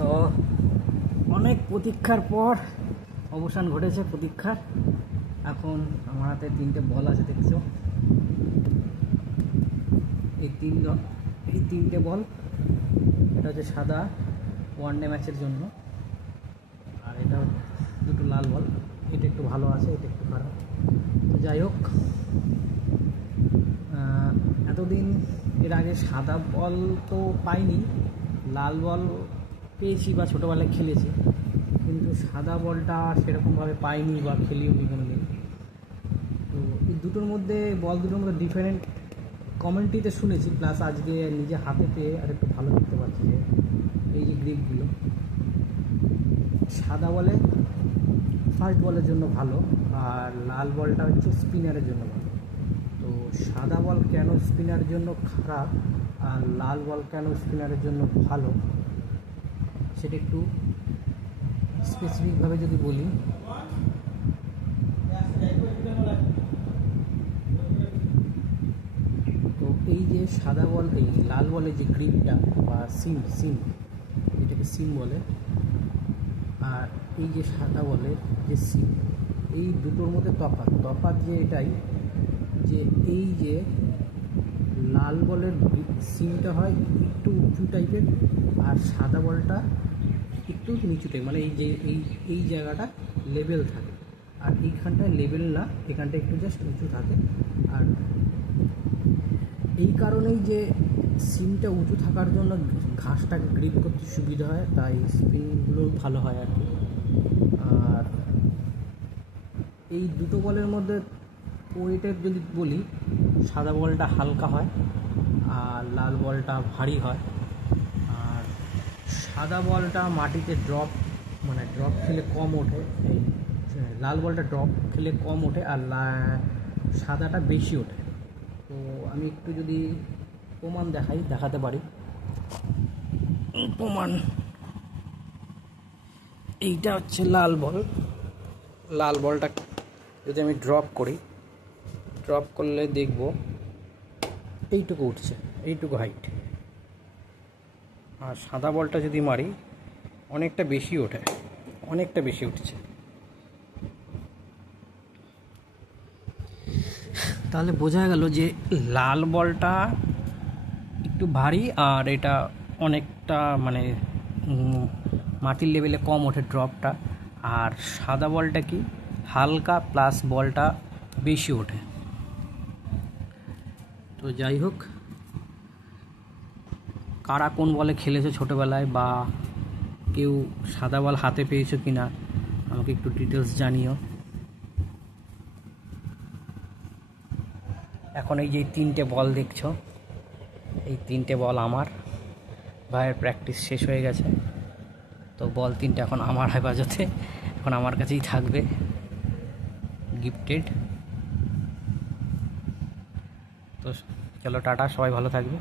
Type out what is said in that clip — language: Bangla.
তো অনেক প্রতীক্ষার পর অবসান ঘটেছে প্রতীক্ষার। এখন আমার হাতে 3টে বল আছে, দেখছো এই 3টে বল। এটা হচ্ছে সাদা ওয়ানডে ম্যাচের জন্য, আর এটা দুটো লাল বল। এটা একটু ভালো আছে, এটা একটু খারাপ। তো যাই হোক, এতদিন এর আগে সাদা বল তো পাইনি, লাল বল পেয়েছি বা ছোটোবেলায় খেলেছি, কিন্তু সাদা বলটা সেরকমভাবে পাইনি বা খেলিও নি কোনো দিন। তো এই দুটোর মধ্যে ডিফারেন্ট কমেন্ট্রিতে শুনেছি, প্লাস আজকে নিজে হাতে পেয়ে আর একটু ভালো দেখতে পাচ্ছি যে এই যে গ্রিপগুলো সাদা বলে ফাস্ট বলের জন্য ভালো, আর লাল বলটা হচ্ছে স্পিনারের জন্য ভালো। তো সাদা বল কেন স্পিনারের জন্য খারাপ আর লাল বল কেন স্পিনারের জন্য ভালো, সেটা একটু স্পেসিফিকভাবে যদি বলি, তো এই যে সাদা বল, এই লাল বলের যে গ্রিপটা বা সিম এটাকে সিম বলে, আর এই যে সাদা বলের যে সিম, এই দুটোর মধ্যে তফাৎ যে এটাই যে এই যে লাল বলের সিমটা হয় একটু উঁচু টাইপের, আর সাদা বলটা একটু নিচু টাইপ, মানে এই যে এই জায়গাটা লেভেল থাকে, আর এইখানটায় লেভেল না, এখানটা একটু জাস্ট উঁচু থাকে। আর এই কারণেই যে সিমটা উঁচু থাকার জন্য ঘাসটাকে গ্রিপ করতে সুবিধা হয়, তাই স্পিনগুলো ভালো হয় আর কি। আর এই দুটো বলের মধ্যে ওয়েটের যদি বলি, সাদা বলটা হালকা হয় আর লাল বলটা ভারী হয়। আর সাদা বলটা মাটিতে ড্রপ খেলে কম ওঠে, এই লাল বলটা ড্রপ খেলে কম ওঠে, আর সাদাটা বেশি ওঠে। তো আমি একটু যদি প্রমাণ দেখাতে পারি, প্রমাণ এইটা হচ্ছে লাল বলটা যদি আমি ড্রপ করলে দেখব এইটুকু উঠছে, এইটুকু হাইট। আর সাদা বলটা যদি মারি অনেকটা বেশি উঠছে। তাহলে বোঝা গেল যে লাল বলটা একটু ভারী, আর এটা অনেকটা মানে মাটির লেভেলে কম ওঠে ড্রপটা, আর সাদা বলটা কি হালকা প্লাস বলটা বেশি ওঠে। তো যাই হোক, কারা কোন বলে খেলেছে ছোটোবেলায়, বা কেউ সাদা বল হাতে পেয়েছো কি না আমাকে একটু ডিটেলস জানিও। এখন এই যে 3টে বল দেখছো, এই 3টে বল আমার ভাইয়ের প্র্যাকটিস শেষ হয়ে গেছে, তো বল 3টে এখন আমার হেফাজতে, এখন আমার কাছেই থাকবে গিফটেড। তো চলো টাটা, সবাই ভালো থাকবে।